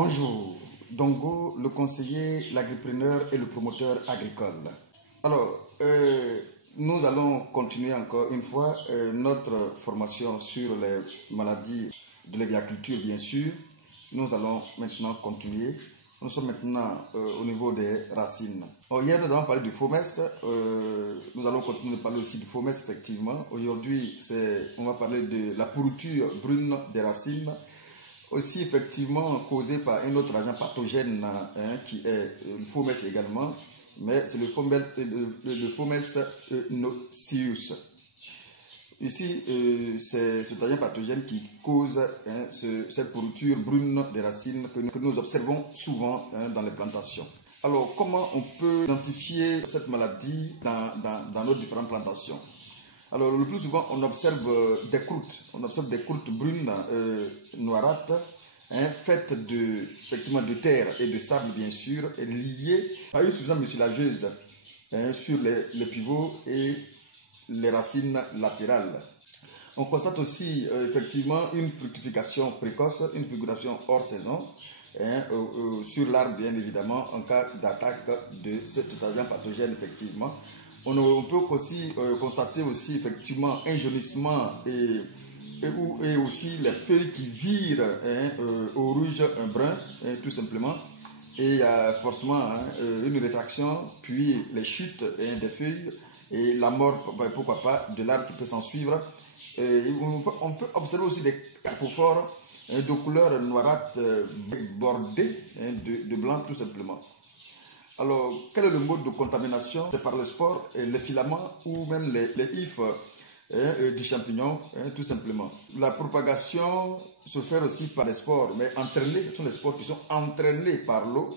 Bonjour, Dongo, le conseiller, l'agripreneur et le promoteur agricole. Alors, nous allons continuer encore une fois notre formation sur les maladies de l'aviaculture, bien sûr. Nous allons maintenant continuer. Nous sommes maintenant au niveau des racines. Hier, nous avons parlé du FOMES. Nous allons continuer de parler aussi du FOMES, effectivement. Aujourd'hui, on va parler de la pourriture brune des racines. Aussi, effectivement, causée par un autre agent pathogène qui est le FOMES également. Mais c'est le FOMES nocius. Ici, c'est cet agent pathogène qui cause cette pourriture brune des racines que nous observons souvent dans les plantations. Alors, comment on peut identifier cette maladie dans nos différentes plantations? Alors, le plus souvent, on observe des croûtes. On observe des croûtes brunes, noirâtres, faites effectivement de terre et de sable, bien sûr, et liées par une suffisante mucilageuse sur les pivots et les racines latérales. On constate aussi effectivement une fructification précoce, une fructification hors saison sur l'arbre, bien évidemment, en cas d'attaque de cet agent pathogène, effectivement. On peut aussi constater aussi effectivement un jaunissement et aussi les feuilles qui virent au rouge, un brun, tout simplement. Et il y a forcément une rétraction, puis les chutes des feuilles et la mort, pourquoi pas, de l'arbre qui peut s'en suivre. On peut observer aussi des capophores de couleur noirâtre bordée de blanc, tout simplement. Alors, quel est le mode de contamination? C'est par les spores, les filaments ou même les hyphes du champignon, tout simplement. La propagation se fait aussi par les spores, mais entraînés, ce sont les spores qui sont entraînés par l'eau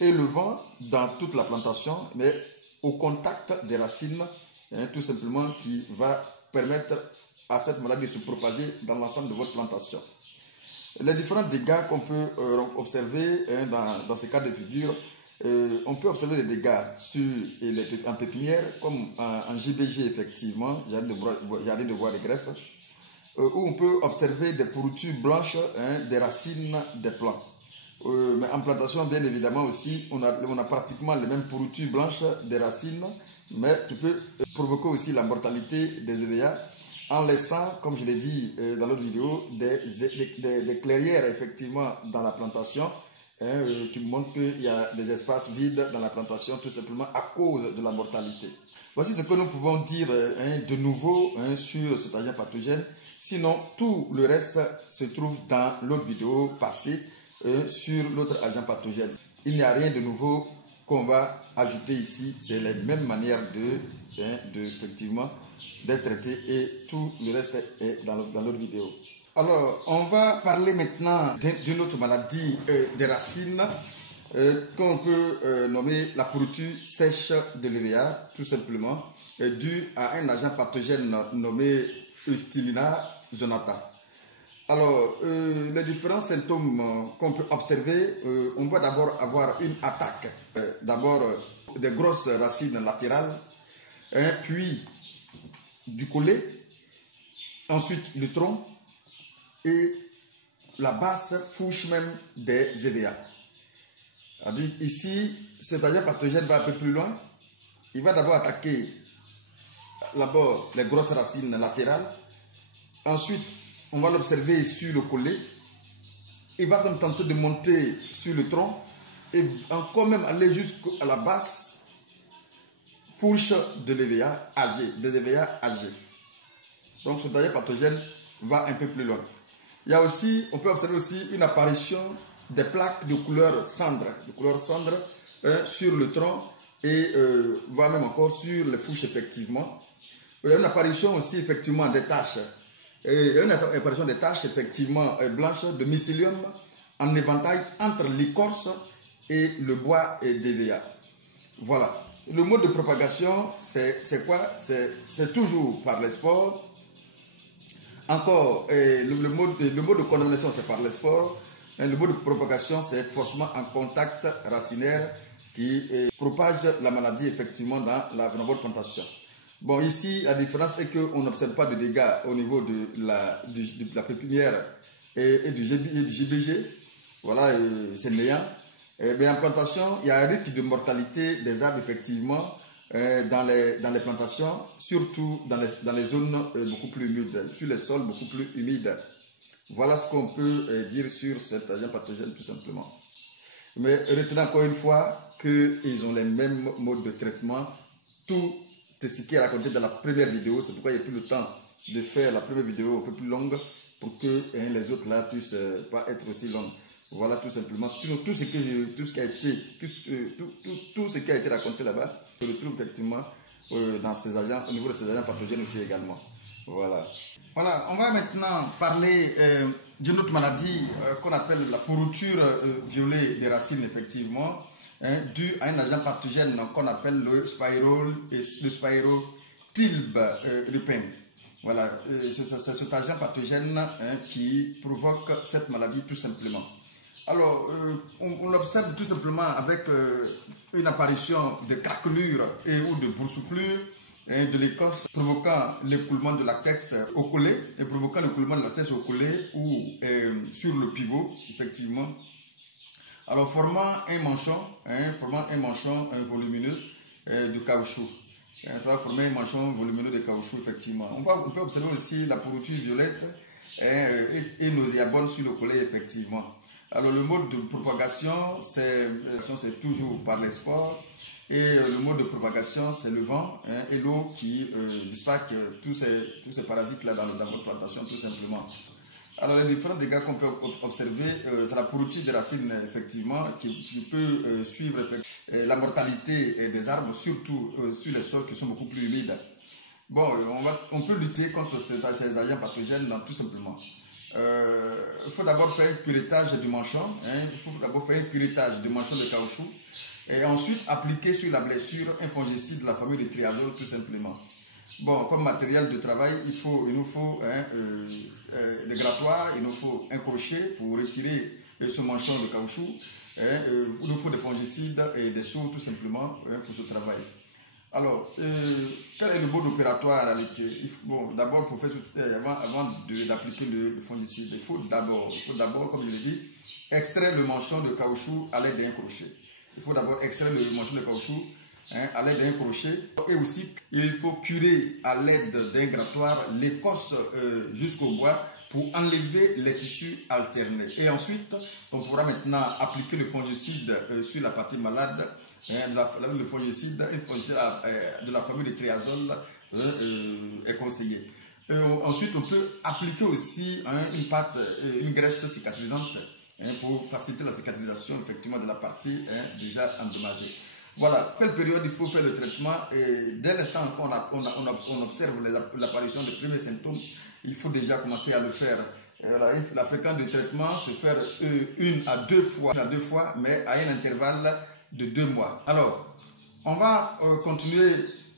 et le vent dans toute la plantation, mais au contact des racines, tout simplement, qui va permettre à cette maladie de se propager dans l'ensemble de votre plantation. Les différents dégâts qu'on peut observer dans ces cas de figure, on peut observer des dégâts en pépinière, comme en JBG, effectivement, jardin de bois de greffe, où on peut observer des pourritures blanches des racines des plants. Mais en plantation, bien évidemment aussi, on a pratiquement les mêmes pourritures blanches des racines, mais qui peut provoquer aussi la mortalité des EVA en laissant, comme je l'ai dit dans l'autre vidéo, des clairières effectivement dans la plantation qui montrent qu'il y a des espaces vides dans la plantation tout simplement à cause de la mortalité. Voici ce que nous pouvons dire de nouveau sur cet agent pathogène. Sinon, tout le reste se trouve dans l'autre vidéo passée sur l'autre agent pathogène. Il n'y a rien de nouveau qu'on va ajouter ici. C'est les mêmes manières effectivement d'être traité et tout le reste est dans l'autre vidéo. Alors, on va parler maintenant d'une autre maladie des racines qu'on peut nommer la pourriture sèche de l'EVA, tout simplement, due à un agent pathogène nommé Eustillina zonata. Alors, les différents symptômes qu'on peut observer, on va d'abord avoir une attaque, d'abord des grosses racines latérales, puis du collet, ensuite le tronc et la basse fourche même des EVA. C'est-à-dire ici, cet agent pathogène va un peu plus loin. Il va d'abord attaquer les grosses racines latérales. Ensuite, on va l'observer sur le collet. Il va donc tenter de monter sur le tronc et encore même aller jusqu'à la basse fourche de l'EVA âgé, des EVA âgés. Donc, ce agent pathogène va un peu plus loin. On peut observer aussi une apparition des plaques de couleur cendre, sur le tronc et voire même encore sur les fourches, effectivement. Il y a une apparition aussi, effectivement, des taches. Il y a une apparition des taches, effectivement, blanches de mycélium en éventail entre l'écorce et le bois d'EVA. Voilà. Le mode de propagation, c'est quoi? C'est toujours par les spores. Encore, le mode de contamination, c'est par les spores. Le mode de propagation, c'est forcément en contact racinaire qui propage la maladie, effectivement, dans votre plantation. Bon, ici, la différence est qu'on n'observe pas de dégâts au niveau de la pépinière et du JBG. Voilà, c'est néant. Mais en plantation, il y a un risque de mortalité des arbres, effectivement, dans les plantations, surtout dans les zones beaucoup plus humides, sur les sols beaucoup plus humides. Voilà ce qu'on peut dire sur cet agent pathogène, tout simplement. Mais retenez encore une fois qu'ils ont les mêmes modes de traitement. Tout ce qui est raconté dans la première vidéo, c'est pourquoi il n'y a plus le temps de faire la première vidéo un peu plus longue pour que les autres là puissent pas être aussi longues. Voilà tout simplement tout ce qui a été raconté là-bas, on le retrouve effectivement dans ces agents, au niveau de ces agents pathogènes aussi également. Voilà. Voilà, on va maintenant parler d'une autre maladie qu'on appelle la pourriture violet des racines, effectivement, due à un agent pathogène qu'on appelle le spirotilb-rupin. Voilà, c'est cet agent pathogène qui provoque cette maladie tout simplement. Alors, on l'observe tout simplement avec une apparition de craquelures ou de boursouflures, de l'écorce, provoquant l'écoulement de la latex au collet, et provoquant l'écoulement de la latex au collet ou sur le pivot, effectivement. Alors, formant un manchon volumineux de caoutchouc. Ça va former un manchon volumineux de caoutchouc, effectivement. On peut observer aussi la pourriture violette et nauséabonde sur le collet, effectivement. Alors, le mode de propagation, c'est toujours par les spores. Et le mode de propagation, c'est le vent et l'eau qui dispaque tous ces parasites-là dans votre plantation, tout simplement. Alors, les différents dégâts qu'on peut observer, c'est la pourriture des racines, effectivement, qui peut suivre la mortalité des arbres, surtout sur les sols qui sont beaucoup plus humides. Bon, on peut lutter contre ces agents pathogènes, tout simplement. Il faut d'abord faire un curettage du manchon. Il faut d'abord faire un curettage du manchon de caoutchouc. Et ensuite appliquer sur la blessure un fongicide de la famille de triazole, tout simplement. Bon, comme matériel de travail, il nous faut des grattoirs, il nous faut un crochet pour retirer ce manchon de caoutchouc. Il nous faut des fongicides et des seaux, tout simplement, pour ce travail. Alors, quel est le mode opératoire en réalité? Bon, d'abord, pour faire avant d'appliquer le fongicide, il faut d'abord, comme je l'ai dit, extraire le manchon de caoutchouc à l'aide d'un crochet. Il faut d'abord extraire le manchon de caoutchouc à l'aide d'un crochet. Et aussi, il faut curer à l'aide d'un grattoir l'écorce jusqu'au bois pour enlever les tissus alternés. Et ensuite, on pourra maintenant appliquer le fongicide sur la partie malade. Le fongicide de la famille de triazole est conseillé. Ensuite, on peut appliquer aussi une graisse cicatrisante pour faciliter la cicatrisation effectivement de la partie déjà endommagée. Voilà, quelle période il faut faire le traitement. Dès l'instant qu'on observe l'apparition des premiers symptômes, il faut déjà commencer à le faire. La fréquence de traitement se fait une à deux fois, mais à un intervalle de 2 mois. Alors, on va continuer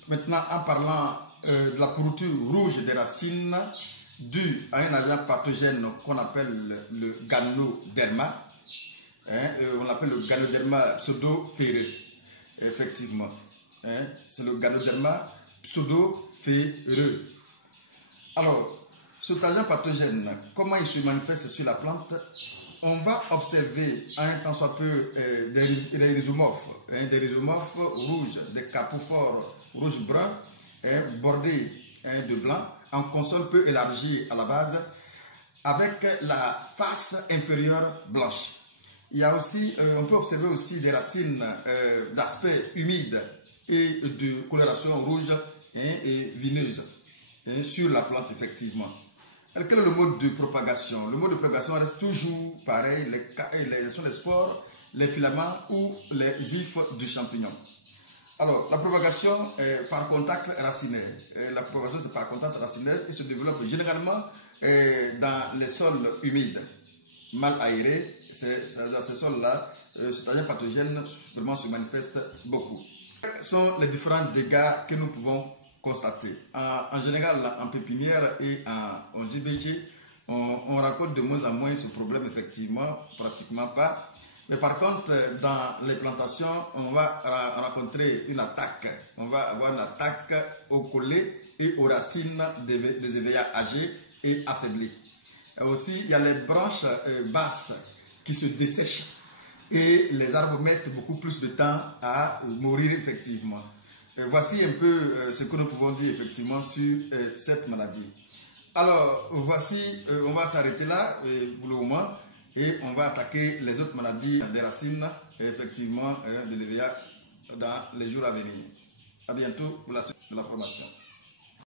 maintenant en parlant de la pourriture rouge des racines due à un agent pathogène qu'on appelle le ganoderma. On l'appelle le ganoderma pseudo-ferreux. Effectivement. C'est le ganoderma pseudo-ferreux. Alors, cet agent pathogène, comment il se manifeste sur la plante? On va observer à un temps soit peu des rhizomorphes rouges, des capophores rouge-brun, bordés de blanc, en console peu élargie à la base, avec la face inférieure blanche. Il y a aussi, on peut observer aussi des racines d'aspect humide et de coloration rouge et vineuse sur la plante, effectivement. Alors, quel est le mode de propagation? Le mode de propagation reste toujours pareil, les spores, les filaments ou les ifs du champignon. Alors, la propagation est par contact racinaire. La propagation, c'est par contact racinaire et se développe généralement dans les sols humides, mal aérés. Dans ces sols-là, cet agent pathogène vraiment se manifeste beaucoup. Quels sont les différents dégâts que nous pouvons constater? En général, en pépinière et en JBG, on rencontre de moins en moins ce problème, effectivement, pratiquement pas. Mais par contre, dans les plantations, on va rencontrer une attaque. On va avoir une attaque au collet et aux racines des éveillats âgés et affaiblis. Et aussi, il y a les branches basses qui se dessèchent. Et les arbres mettent beaucoup plus de temps à mourir effectivement. Voici un peu ce que nous pouvons dire effectivement sur cette maladie. Alors, voici, on va s'arrêter là pour le moment et on va attaquer les autres maladies des racines et effectivement de l'EVA dans les jours à venir. À bientôt pour la suite de la formation.